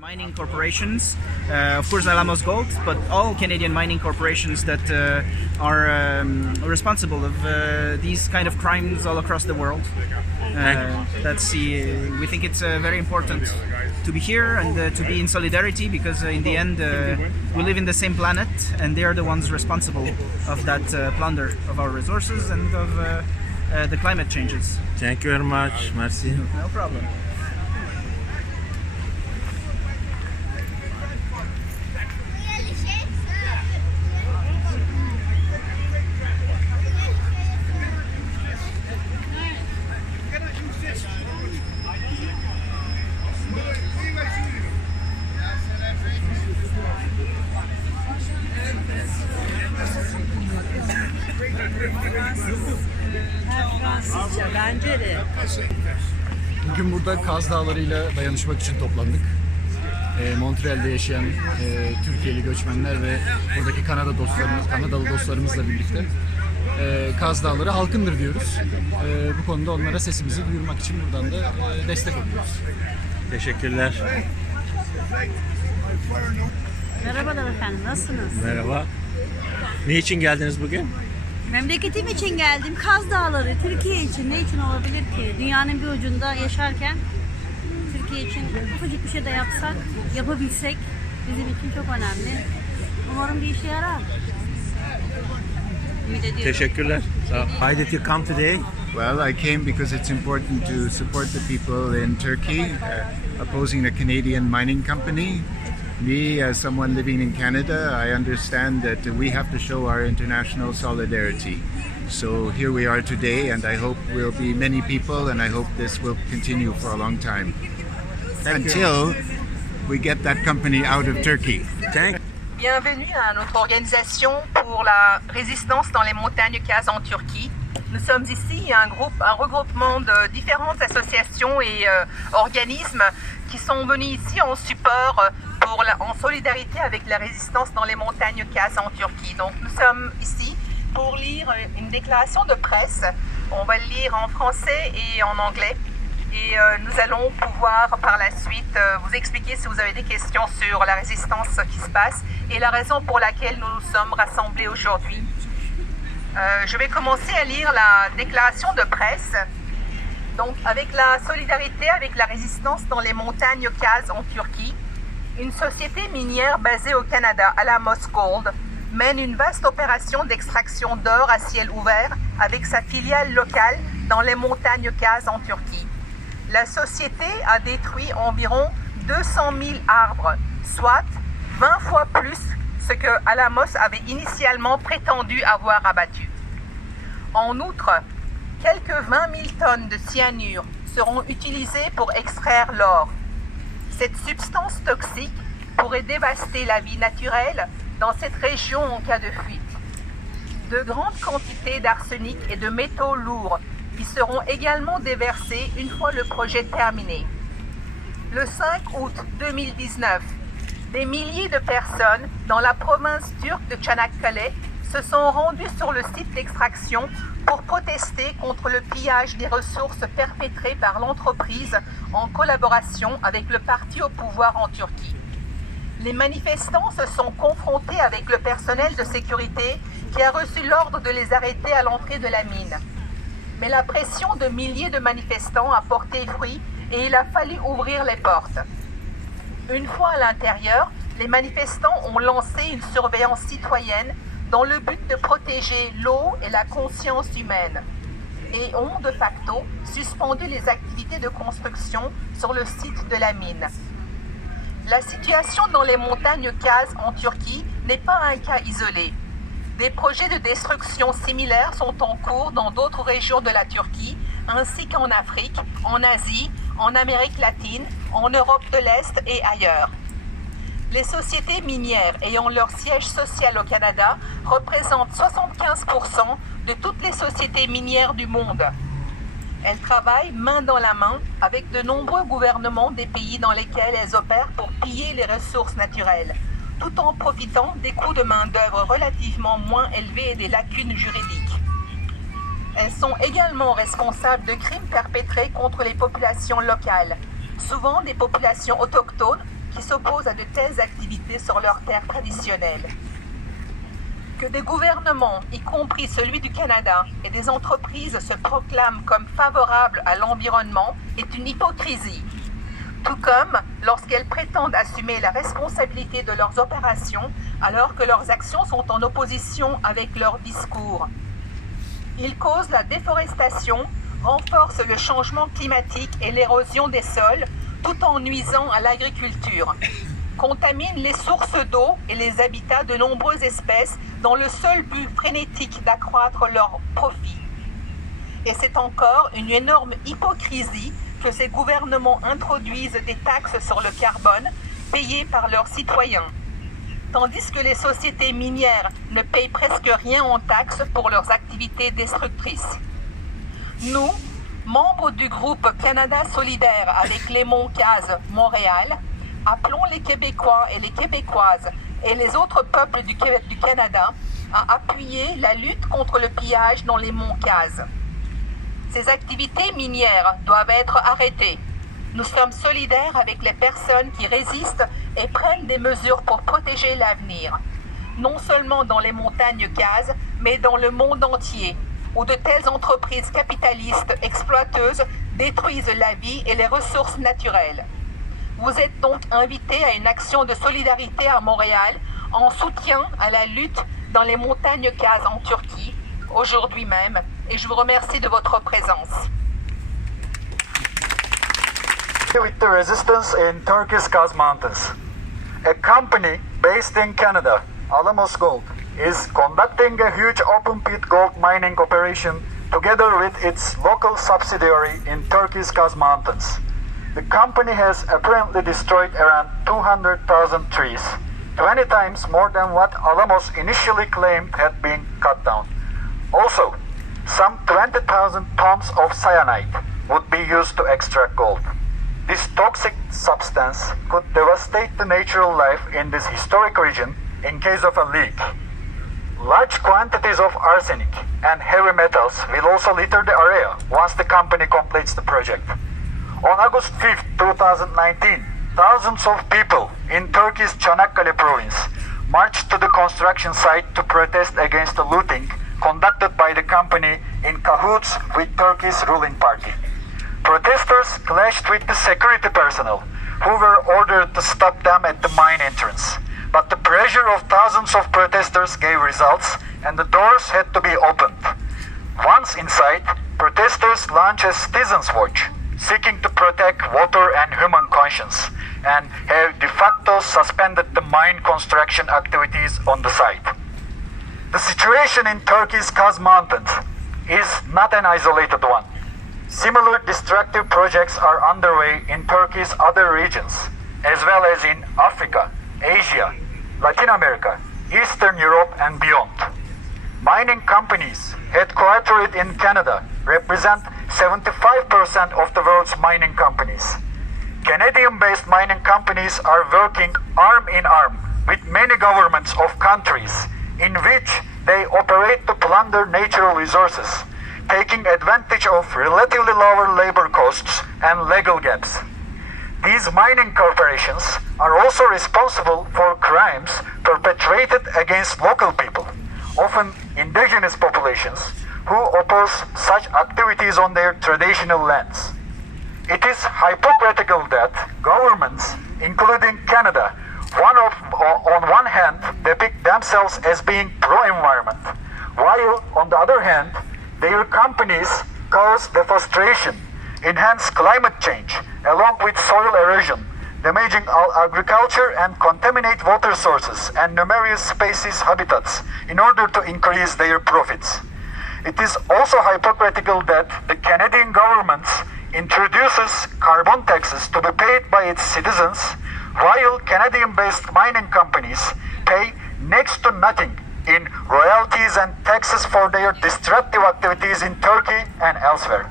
Mining corporations, of course Alamos Gold, but all Canadian mining corporations that are responsible of these kind of crimes all across the world. We think it's very important to be here and to be in solidarity because in the end we live in the same planet and they are the ones responsible of that plunder of our resources and of the climate changes. Thank you very much. Merci. No problem. Bence de. Bugün burada Kaz Dağları'yla dayanışmak için toplandık. Montreal'de yaşayan Türkiye'li göçmenler ve buradaki Kanadalı dostlarımızla birlikte Kaz Dağları halkındır diyoruz. Bu konuda onlara sesimizi duyurmak için buradan da destek oluyoruz. Teşekkürler. Merhabalar efendim, nasılsınız? Merhaba. Niçin geldiniz bugün? Memleketim için geldim. Kaz Dağları, Türkiye için ne için olabilir ki? Dünyanın bir ucunda yaşarken Türkiye için ufacık bir şey de yapsak, yapabilsek bizim için çok önemli. Umarım bir işe yarar. Teşekkürler. Why did you come today? Well, I came because it's important to support the people in Turkey opposing a Canadian mining company. Me, as someone living in Canada, I understand that we have to show our international solidarity. So here we are today, and I hope we'll be many people, and I hope this will continue for a long time. Until we get that company out of Turkey. Bienvenue à notre organisation pour la résistance dans les montagnes Kaz en Turquie. Nous sommes ici un regroupement de différentes associations et organismes qui sont venus ici en support en solidarité avec la résistance dans les montagnes Kaz en Turquie. Donc nous sommes ici pour lire une déclaration de presse. On va le lire en français et en anglais. Et nous allons pouvoir par la suite vous expliquer si vous avez des questions sur la résistance qui se passe et la raison pour laquelle nous nous sommes rassemblés aujourd'hui. Je vais commencer à lire la déclaration de presse. Donc, avec la solidarité avec la résistance dans les montagnes Kaz en Turquie, une société minière basée au Canada, Alamos Gold, mène une vaste opération d'extraction d'or à ciel ouvert avec sa filiale locale dans les montagnes Kaz en Turquie. La société a détruit environ 200 000 arbres, soit 20 fois plus ce que Alamos avait initialement prétendu avoir abattu. En outre, quelques 20 000 tonnes de cyanure seront utilisées pour extraire l'or. Cette substance toxique pourrait dévaster la vie naturelle dans cette région en cas de fuite. De grandes quantités d'arsenic et de métaux lourds y seront également déversés une fois le projet terminé. Le 5 août 2019, des milliers de personnes dans la province turque de Çanakkale se sont rendues sur le site d'extraction pour protester contre le pillage des ressources perpétré par l'entreprise en collaboration avec le parti au pouvoir en Turquie. Les manifestants se sont confrontés avec le personnel de sécurité qui a reçu l'ordre de les arrêter à l'entrée de la mine. Mais la pression de milliers de manifestants a porté fruit et il a fallu ouvrir les portes. Une fois à l'intérieur, les manifestants ont lancé une surveillance citoyenne dans le but de protéger l'eau et la conscience humaine et ont de facto suspendu les activités de construction sur le site de la mine. La situation dans les montagnes Kaz en Turquie n'est pas un cas isolé. Des projets de destruction similaires sont en cours dans d'autres régions de la Turquie, ainsi qu'en Afrique, en Asie, en Amérique latine, en Europe de l'Est et ailleurs. Les sociétés minières ayant leur siège social au Canada représentent 75% de toutes les sociétés minières du monde. Elles travaillent main dans la main avec de nombreux gouvernements des pays dans lesquels elles opèrent pour piller les ressources naturelles, tout en profitant des coûts de main-d'œuvre relativement moins élevés et des lacunes juridiques. Elles sont également responsables de crimes perpétrés contre les populations locales, souvent des populations autochtones qui s'opposent à de telles activités sur leurs terres traditionnelles. Que des gouvernements, y compris celui du Canada, et des entreprises se proclament comme favorables à l'environnement est une hypocrisie. Tout comme lorsqu'elles prétendent assumer la responsabilité de leurs opérations alors que leurs actions sont en opposition avec leurs discours. Ils causent la déforestation, renforcent le changement climatique et l'érosion des sols tout en nuisant à l'agriculture, contaminent les sources d'eau et les habitats de nombreuses espèces dans le seul but frénétique d'accroître leurs profits. Et c'est encore une énorme hypocrisie que ces gouvernements introduisent des taxes sur le carbone payées par leurs citoyens, tandis que les sociétés minières ne payent presque rien en taxes pour leurs activités destructrices. Nous, membres du groupe Canada solidaire avec les Monts Montréal, appelons les Québécois et les Québécoises et les autres peuples du Canada à appuyer la lutte contre le pillage dans les Monts. Ces activités minières doivent être arrêtées. Nous sommes solidaires avec les personnes qui résistent et prennent des mesures pour protéger l'avenir, non seulement dans les montagnes Cazes, mais dans le monde entier, où de telles entreprises capitalistes exploiteuses détruisent la vie et les ressources naturelles. Vous êtes donc invités à une action de solidarité à Montréal en soutien à la lutte dans les montagnes Cazes en Turquie, aujourd'hui même, et je vous remercie de votre présence. With the resistance in Turkey's Kaz Mountains. A company based in Canada, Alamos Gold, is conducting a huge open pit gold mining operation together with its local subsidiary in Turkey's Kaz Mountains. The company has apparently destroyed around 200,000 trees, 20 times more than what Alamos initially claimed had been cut down. Also, some 20,000 tons of cyanide would be used to extract gold. This toxic substance could devastate the natural life in this historic region in case of a leak. Large quantities of arsenic and heavy metals will also litter the area once the company completes the project. On August 5, 2019, thousands of people in Turkey's Çanakkale province marched to the construction site to protest against the looting conducted by the company in cahoots with Turkey's ruling party. Protesters clashed with the security personnel, who were ordered to stop them at the mine entrance. But the pressure of thousands of protesters gave results, and the doors had to be opened. Once inside, protesters launched a citizens' watch, seeking to protect water and human conscience, and have de facto suspended the mine construction activities on the site. The situation in Turkey's Kaz Mountains is not an isolated one. Similar destructive projects are underway in Turkey's other regions, as well as in Africa, Asia, Latin America, Eastern Europe, and beyond. Mining companies headquartered in Canada represent 75% of the world's mining companies. Canadian-based mining companies are working arm in arm with many governments of countries in which they operate to plunder natural resources, taking advantage of relatively lower labor costs and legal gaps. These mining corporations are also responsible for crimes perpetrated against local people, often indigenous populations, who oppose such activities on their traditional lands. It is hypocritical that governments, including Canada, on one hand depict themselves as being pro-environment, while on the other hand, their companies cause deforestation, enhance climate change, along with soil erosion, damaging agriculture and contaminate water sources and numerous species habitats in order to increase their profits. It is also hypocritical that the Canadian government introduces carbon taxes to be paid by its citizens, while Canadian-based mining companies pay next to nothing in royalties and taxes for their destructive activities in Turkey and elsewhere.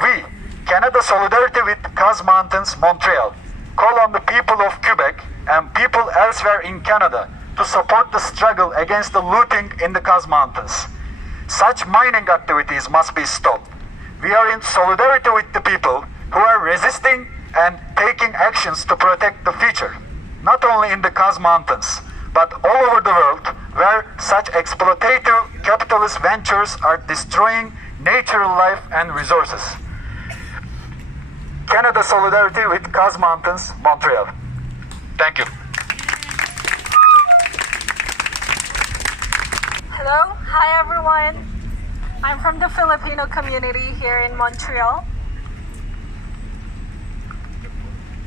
We, Canada Solidarity with Kaz Mountains, Montreal, call on the people of Quebec and people elsewhere in Canada to support the struggle against the looting in the Kaz Mountains. Such mining activities must be stopped. We are in solidarity with the people who are resisting and taking action actions to protect the future, not only in the Kaz Mountains, but all over the world, where such exploitative capitalist ventures are destroying natural life and resources. Canada Solidarity with Kaz Mountains, Montreal. Thank you. Hello, hi everyone. I'm from the Filipino community here in Montreal.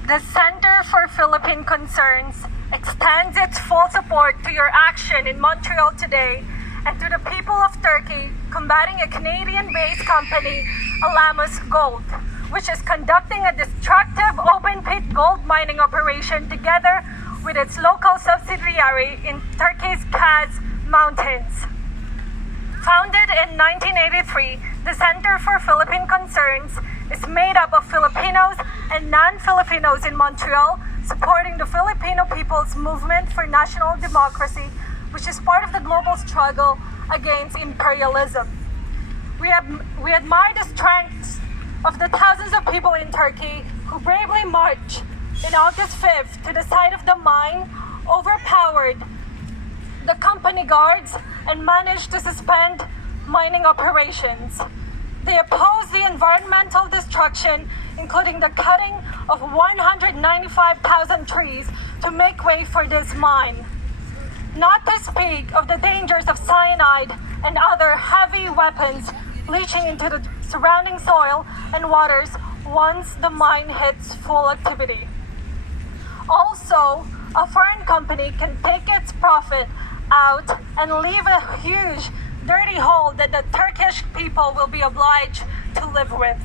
The Center for Philippine Concerns extends its full support to your action in Montreal today and to the people of Turkey combating a Canadian-based company, Alamos Gold, which is conducting a destructive open-pit gold mining operation together with its local subsidiary in Turkey's Kaz Mountains. Founded in 1983, the Center for Philippine Concerns is made up of Filipinos and non-Filipinos in Montreal, supporting the Filipino people's movement for national democracy, which is part of the global struggle against imperialism. We admire the strength of the thousands of people in Turkey who bravely marched on August 5th to the site of the mine, overpowered the company guards, and managed to suspend mining operations. They oppose the environmental destruction, including the cutting of 195,000 trees to make way for this mine. Not to speak of the dangers of cyanide and other heavy weapons leaching into the surrounding soil and waters once the mine hits full activity. Also, a foreign company can take its profit out and leave a huge dirty hole that the Turkish people will be obliged to live with.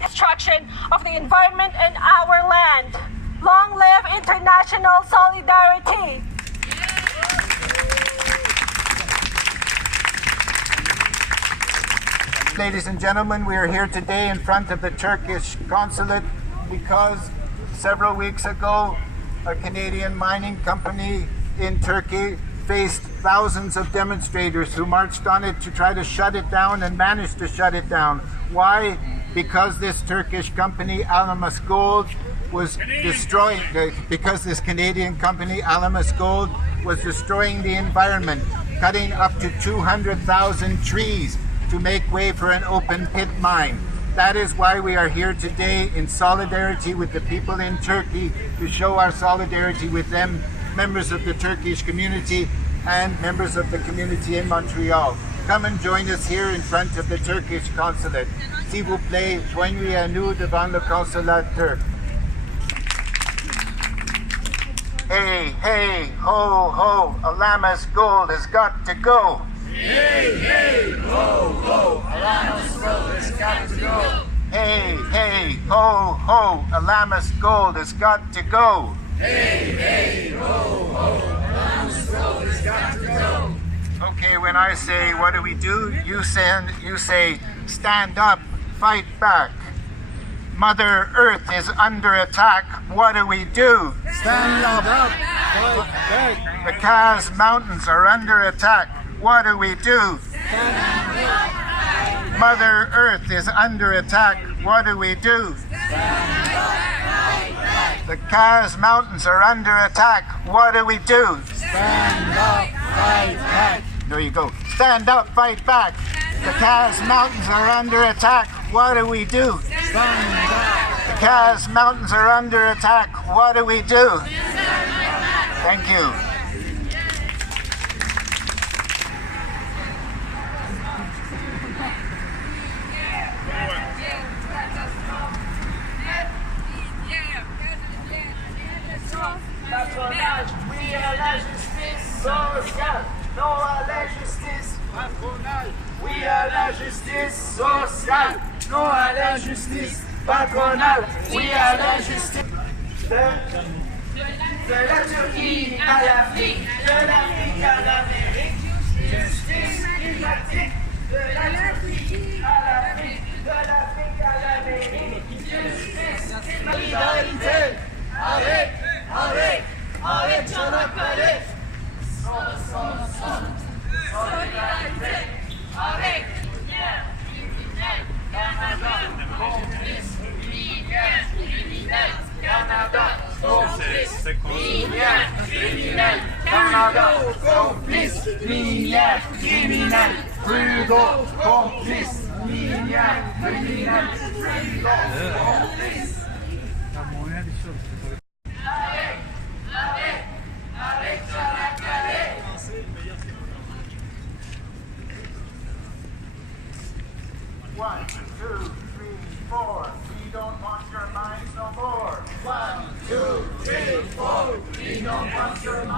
Destruction of the environment and our land. Long live international solidarity! Ladies and gentlemen, we are here today in front of the Turkish consulate because several weeks ago a Canadian mining company in Turkey faced thousands of demonstrators who marched on it to try to shut it down and managed to shut it down. Why? Because this Turkish company, Alamos Gold, was destroying, because this Canadian company, Alamos Gold, was destroying the environment, cutting up to 200,000 trees to make way for an open pit mine. That is why we are here today in solidarity with the people in Turkey, to show our solidarity with them, members of the Turkish community and members of the community in Montreal. Come and join us here in front of the Turkish consulate. S'il vous plaît, joignez à nous devant le consulat turc. Hey, hey, ho, ho, Alamos Gold has got to go. Hey, hey, ho, ho, Alamos Gold has got to go. Hey, hey, ho, ho, Alamos Gold has got to go. Hey, hey, ho, ho, Alamos Gold has got to go. Okay, when I say what do we do, you say stand up, fight back. Mother Earth is under attack. What do we do? Stand up, fight back. The Kaz Mountains are under attack. What do we do? Mother Earth is under attack. What do we do? The Kaz Mountains are under attack. What do we do? Stand up, fight back. There you go. Stand up, fight back. The Kaz Mountains are under attack. What do we do? Stand up. The Kaz Mountains are under attack. What do we do? Thank you. Oui à la justice sociale, non à la justice patronale. Oui à la justice sociale, non à la justice patronale. Oui à la justice de la Turquie à l'Afrique, de l'Afrique à l'Amérique. Justice climatique de la Turquie à l'Afrique, de l'Afrique à l'Amérique. Justice solidarité avec Çanakkale. Solidarité avec Lien, Canada, complice, criminel, Canada. Lien, criminel, Canada, complice. Lien, criminel, Trudeau, complice. Lien, criminel, Trudeau, complice. One, two, three, four. We don't want your minds no more. One, two, three, four. We don't want your minds.